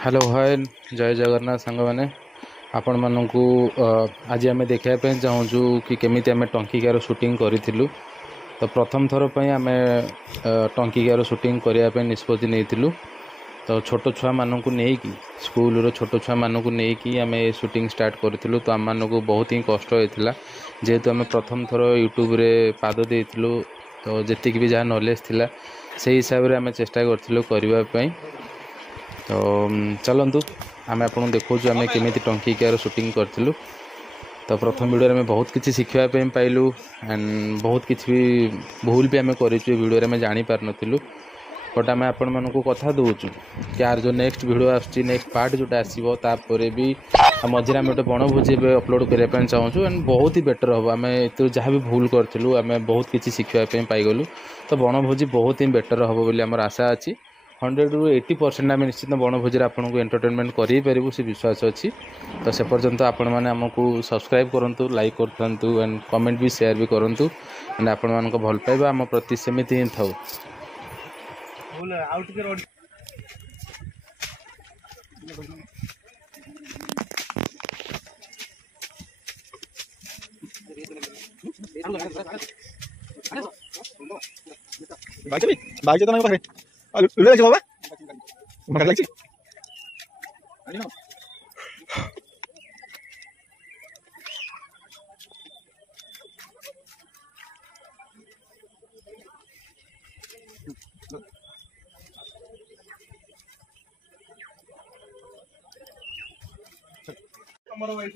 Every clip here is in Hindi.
हेलो हाय जय जगन्नाथ सांग मैंने आपण मानू आज आम देखापी चाहूँ कि केमी आम टंकिकार शूटिंग करूँ। तो प्रथम थर पर आम टंकिकार शूटिंग करने निष्पत्ति नहीं। तो छोट छुआ मानू नहीं स्कूल छोट छुआ मानू नहीं आम शूटिंग स्टार्ट करूँ। तो आम मानक बहुत ही कष्ट होता जेहेतु आम प्रथम थर यूट्यूब रे पाद देलु। तो जी भी जहाँ नॉलेज थिला से हिसाब से आम चेष्टा करने। तो चलतु आम आपको देखो आम केमी टंकिकार शूटिंग करूँ। तो प्रथम वीडियो में बहुत किसी शिखापी पाइलु एंड बहुत किसी भी भूल भी आम करूँ वीडियो में जानी पार नु। बट आम आपण मानक कथा दूचु कि यार जो नेक्स्ट वीडियो आसची नेक्स्ट पार्ट जोटा आसो तापर भी मझे आम गोटे बनभोजी अपलोड करने चाहूँ एंड बहुत ही बेटर हम आम जहाँ भी भूल करूँ आम बहुत किसी शिखापी पाइगलु। तो बनभोजी बहुत ही बेटर हम बोली आमर आशा अच्छी 100 ରୁ 80% आम निश्चित बनभोजी आपको एंटरटेनमेंट करूँ से विश्वास अच्छी। तो से पर्यंत आपण मैंने आमको सब्सक्राइब करूँ लाइक करूँ एंड कमेंट भी शेयर भी करूँ एंड आपण मान भल पाइबा आम प्रति सेमती ही था। बाइक तो नहीं पारे लुले लागछ बाबा मका लागछ हमरो वाइफ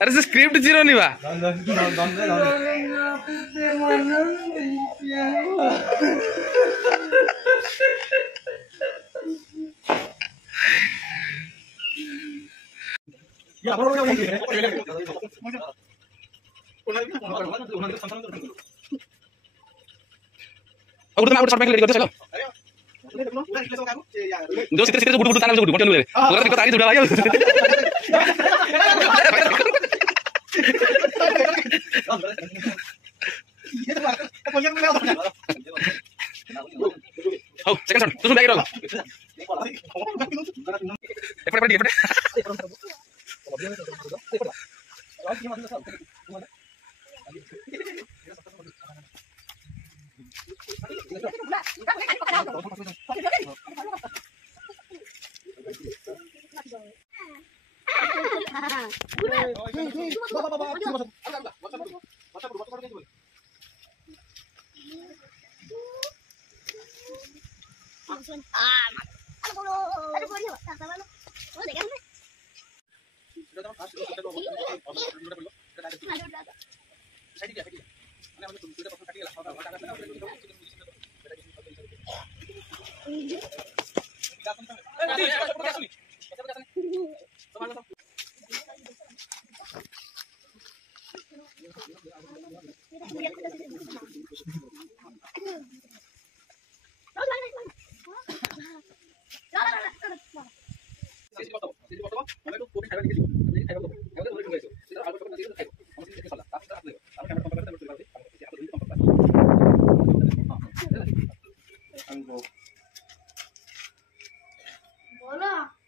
अरे से स्क्रिप्ट जीरो नहीं बा या हमरो वाइफ और तुम आउट शॉट में रेडी कर चलो दो सीधे गुड गुड तारा गुड कंटिन्यू रे पूरा देखो तारी जुड़ा भाई ये तो पोलियन में आता है हो सेकंड शॉट तू सुन बैक रोल एपड़े एपड़े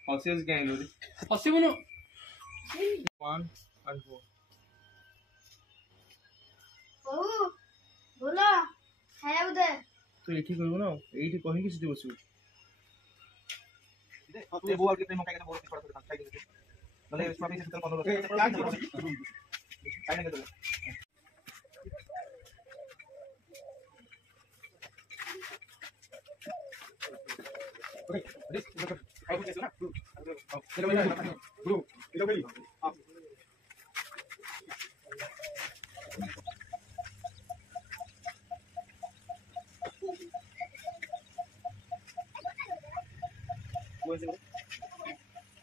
हॉसेस क्या है लोरी हसी बनो 1 and 4 ओ बोला है उधर तो एठी करबो ना एठी कहि कि सिटी बसिबो दे तू ये बोल कितने मौका के बोल थोड़ा थोड़ा खाई दे भले इस प्रॉब्लम से भीतर बंद हो साइड में दे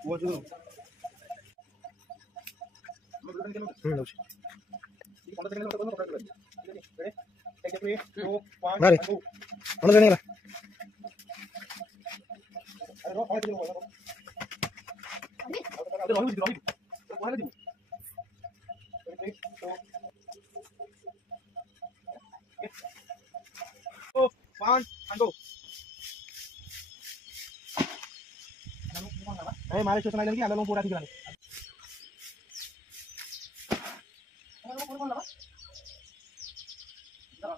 वो जो 3 2 1 Mari. go Ano ganyan? अरे रो पानी दे रो Kami. अरे रो दे पानी दे 3 2 1 and go ए मारे स्टेशन आइलन की आलो पूरा ठीक है अरे पूरा लगा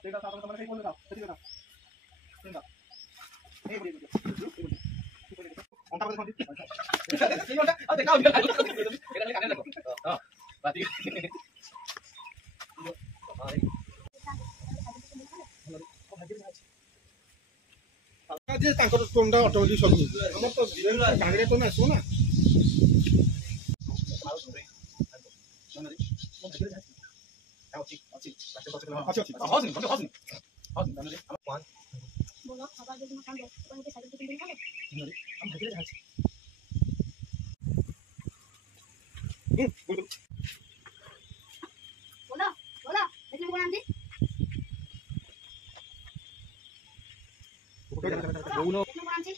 तेरा साथ में कहीं बोल रहा ठीक है ठीक है ए बोल कौन था बोल नहीं होता अब देखा एरा ले काने लगो हां बात ही जे तांकर कोंडा ऑटोमेटिक सगळी हमर तो कांगडे तो नासो ना बोलो बाबा जल्दी मकान दो तो इनके साइड पे खा लो बोलो बोलो देखिए कौन आंटी uno देखिए कौन आंटी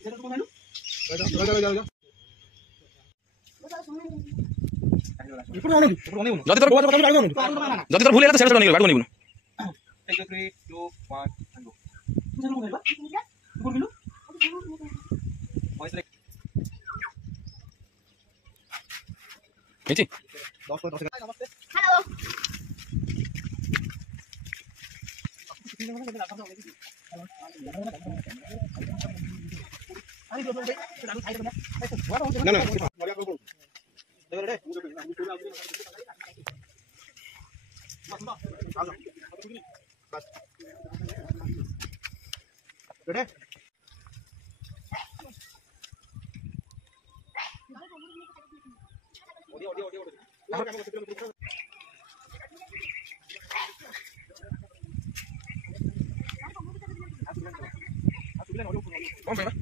इधर तो बोलो जा बोलो सुनो ఇప్పుడు రాను যদি তোর ভুল এলা তো সেটা নিয়ে গাড়ি নিবো take 3 2 1 and go voice like নিচি 10 हेलो না না মরিয়া করব ready কোন পেনা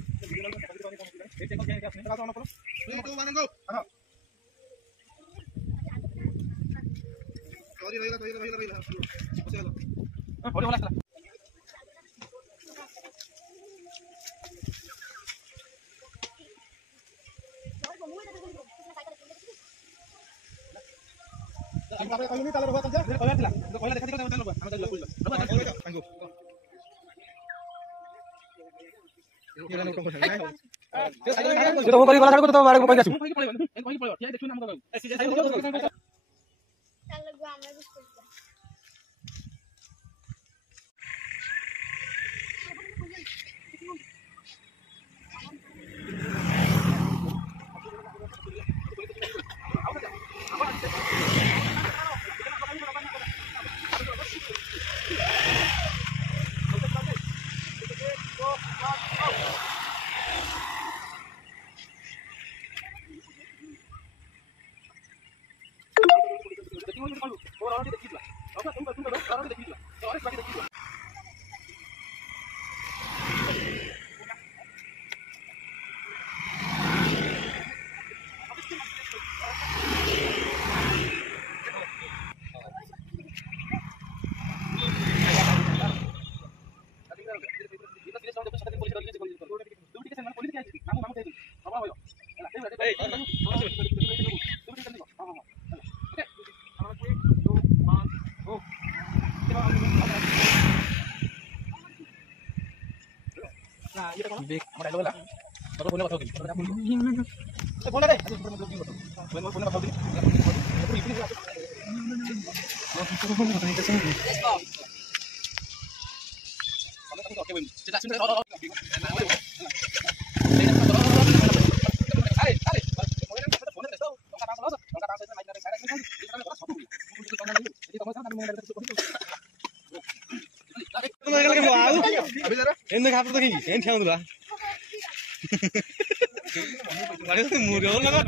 যেটা ও করি গলা ছাড় করতে তো মারে কই যাচ্ছি चल गो আমরা বুঝতে ఎందుకు కాకపోతే ఏం చేయందురా పడేస్తే 3 రోజులు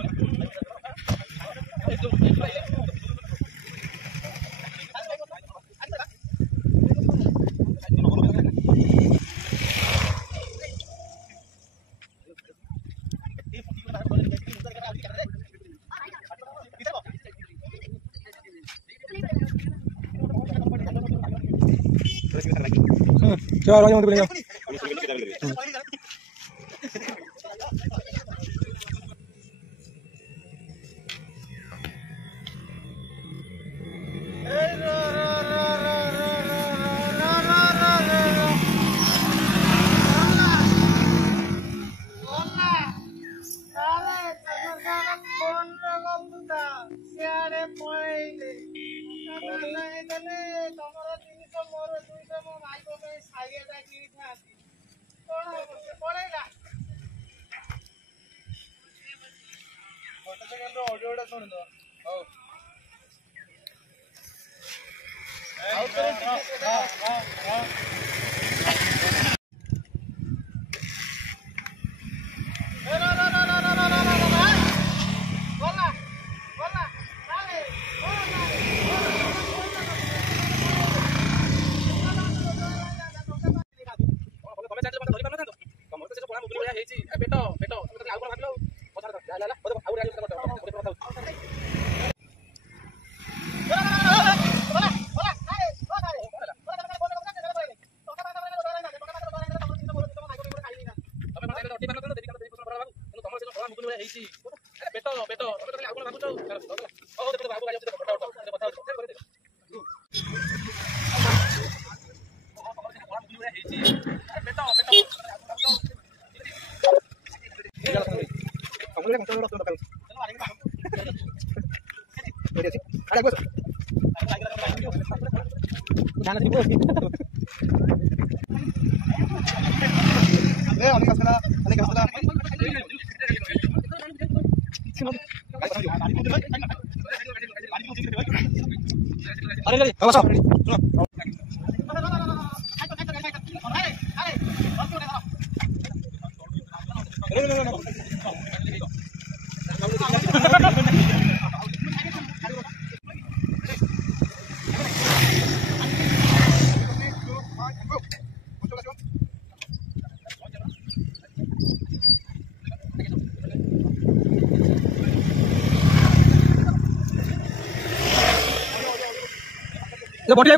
बटिया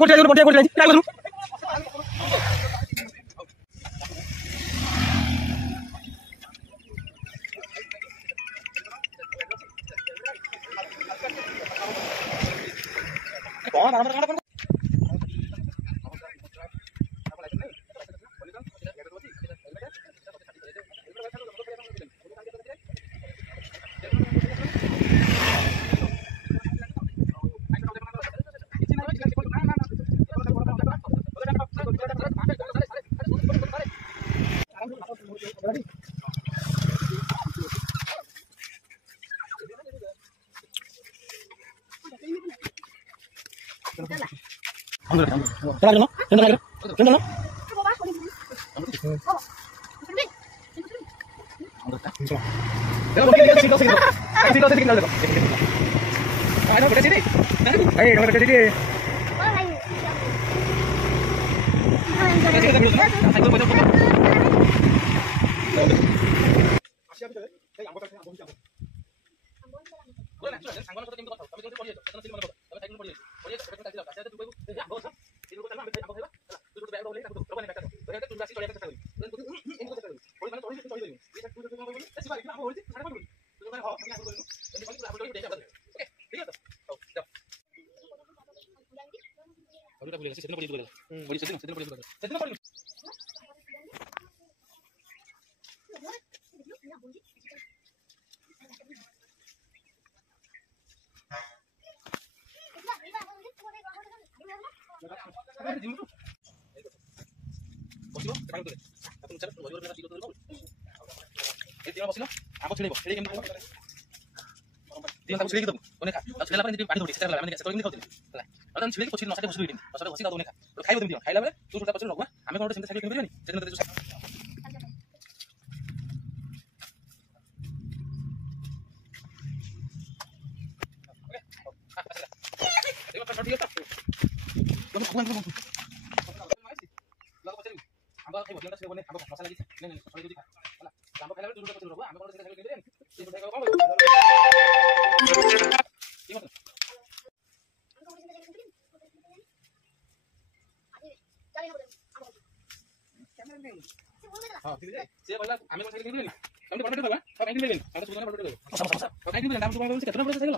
हां से बोला आमे साइकिल किनबेनी हम तो पटपट देबा तो काहे किनबेनी हम तो सुना पटपट देबा तो काहे किनबेनी हम तो बोलबो केतना पड़े साइकिल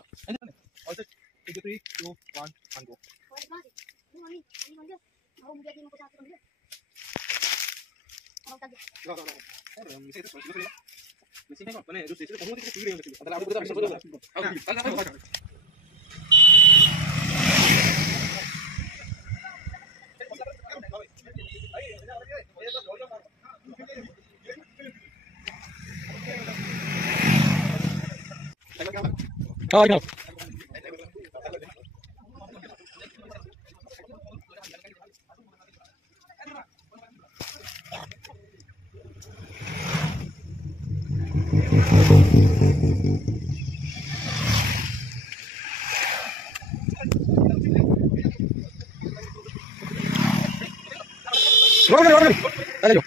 और 3 2 1 and go और बात है मम्मी मम्मी और मुझे दिन को साथ कर और तक अरे मिसे तो सोच लो मिसे नहीं माने जो से तो बहुत कुछ वीडियो है मतलब आपको पता है ओके हां ना रोक अरे जो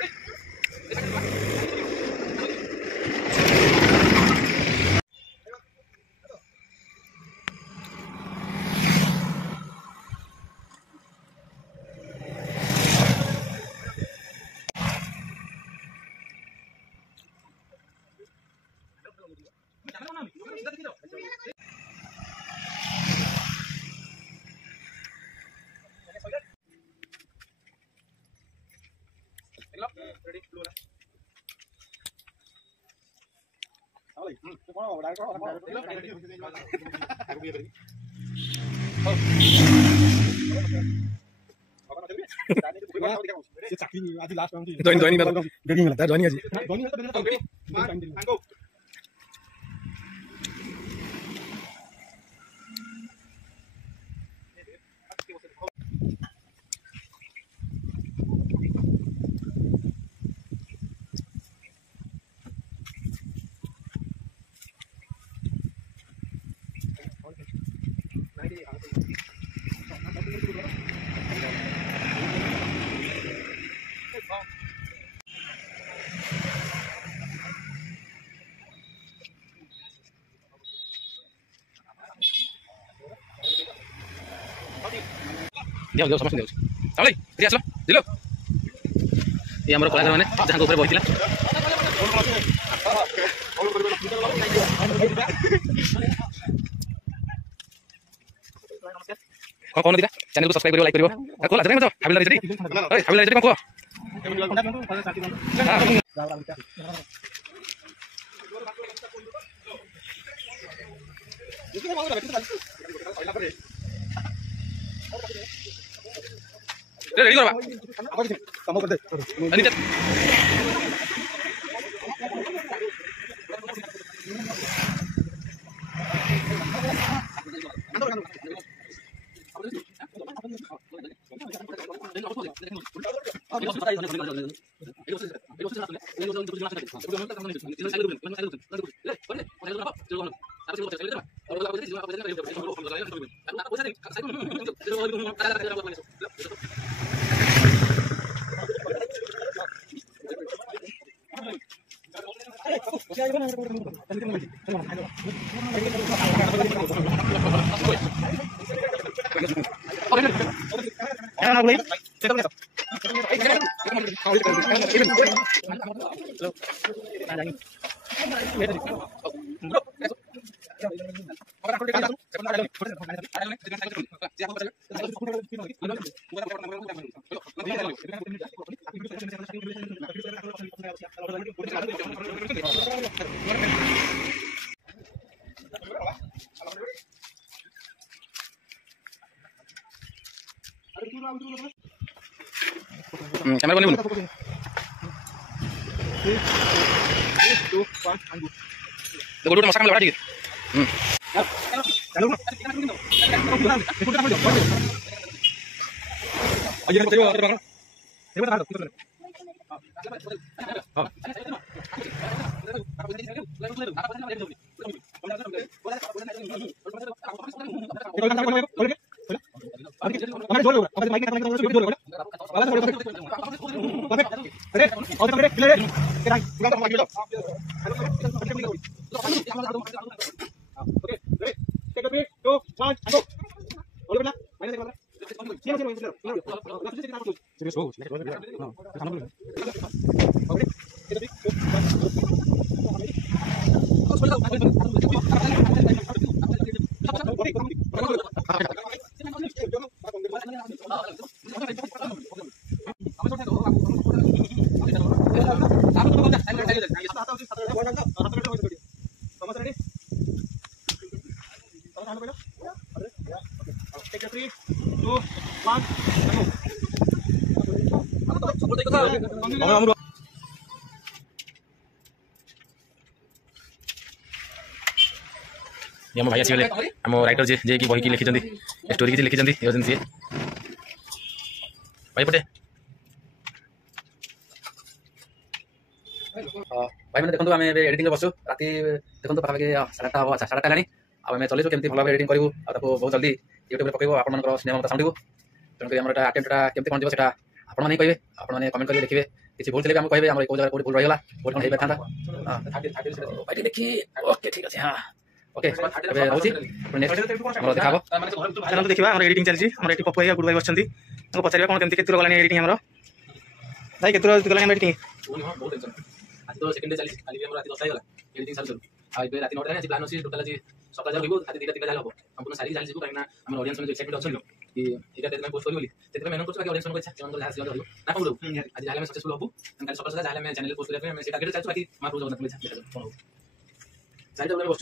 रेडी ब्लू वाला हां तो कौन ସେ ଚାକିରି ଆଜି ଲାଷ୍ଟ ଟାଇମ୍ ଜଏନିଂ ବେଗିଂ ହେଲା ତାର ଜଏନିଂ ଆଜି and go दियो समझ दियो चले इति आसलो दिलो ये हमर कलाकार माने जहां ऊपर बहितिला कौन दिला चैनल को सब्सक्राइब करियो लाइक करियो खोला जरे मत हाबिला रेजरी ओए हाबिला रेजरी को रेडी करो काम कर दे अनिता कैमरा बनी बोलो 3 2 1 and go देखो टोटल मसाला लगा ठीक है चलो अजय को देखो अरे देखो देखो Okay. ये आम भाई आसगले आम राइटर जे जे कि बही की लिखी स्टोरी किसी लिखी सी भाई पटे भाई मैंने देखो आम एडिटिंग बसु राति देखो पाखापाखि 8:30 हम अच्छा 8:30 है आम चलू केमती भल भाव एडिटिंग करूँ बहुत जल्दी यूट्यूब पकड़ आप स्नेह ममता सामू तेणुक आम आटेम्प्टा केमती कौन जीव आप कहे आपने कमेंट कर देखिए किसी भूल थे आम कहे आम जगह भूल रहीगला कौन कौन हो था देखी ओके ठीक है हाँ ओके रोचे देखा देखा एडिटिंग चलती पप्पू भाई गुड भाई बच्चे पचार कौन केमती केतुर गलानी एडिटिंग आम भाई केतुर गलानी एडिटिंग आज तो सेकेंड डे चली रात 10 होगा एडिटिंग सारी चलू आज रात 9 आज प्लान अच्छी टोटाल आज सकाल जाऊ रात 2टा 3टा हम संपूर्ण सारी जाली जीव कहीं आम ऑडियंस में एक्साइटमेंट अच्छे कि ठीक है पोस्ट करी से मेहनत कर ऑडियंस को इच्छा ना कौन आज जहाँ सक्सेसफुल हूँ कल सकाल सका जहाँ चैनल पोस्ट करने से टार्गेट चाहिए बाकी मार जगन्नाथ कौन हो चाहिए बस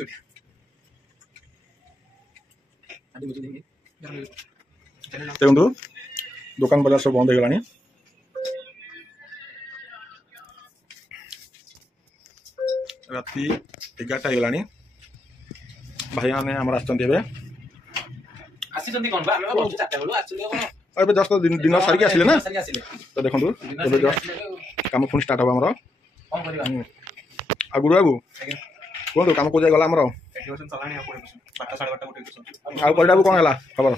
देखो दुकान बाजार सब बंद हो राति 11टा हो भाई मैंने आम आसते जस्ट दिन सारिक आसिले ना तो देखो जस्ट कम पुणी स्टार्ट हम गुरु बाबू कहतु कम को गला आमर बाबू कौन है खबर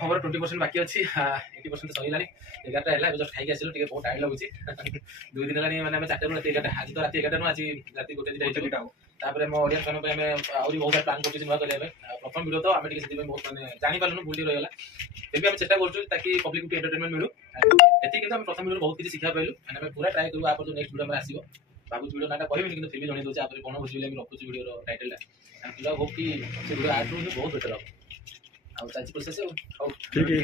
खबर 20% बाकी अच्छी 80% सहीलानी 11टा है जस्ट खाई आसिलु टिके बहुत टाइम लगुची 2 दिन लानी माने 4टा रात 11टा आज तो रात 11टा आज रात 1 तापर मो ऑडियंस माने पे हमें आउरी बहुत प्लान करछि नुवा करे प्रथम वीडियो तो हमें टिके सेति बहुत माने जानि पालनु बुली रहला तेबे हम चेष्टा करछु ताकि पब्लिक को एंटरटेनमेंट मिलु एति कि हम प्रथम वीडियो बहुत किछि सिखा पाइलु माने हम पूरा ट्राई करबो आप जो नेक्स्ट वीडियो में आसीबो बाबू वीडियो नाटा कहबे कि फिर भी जणे दोछ आप कोन बुझिले हम रखुछु वीडियो रो टाइटल ला पूरा होप कि से वीडियो आटू बहुत बेटर हो आ चाची प्रोसेस हो ठीक है।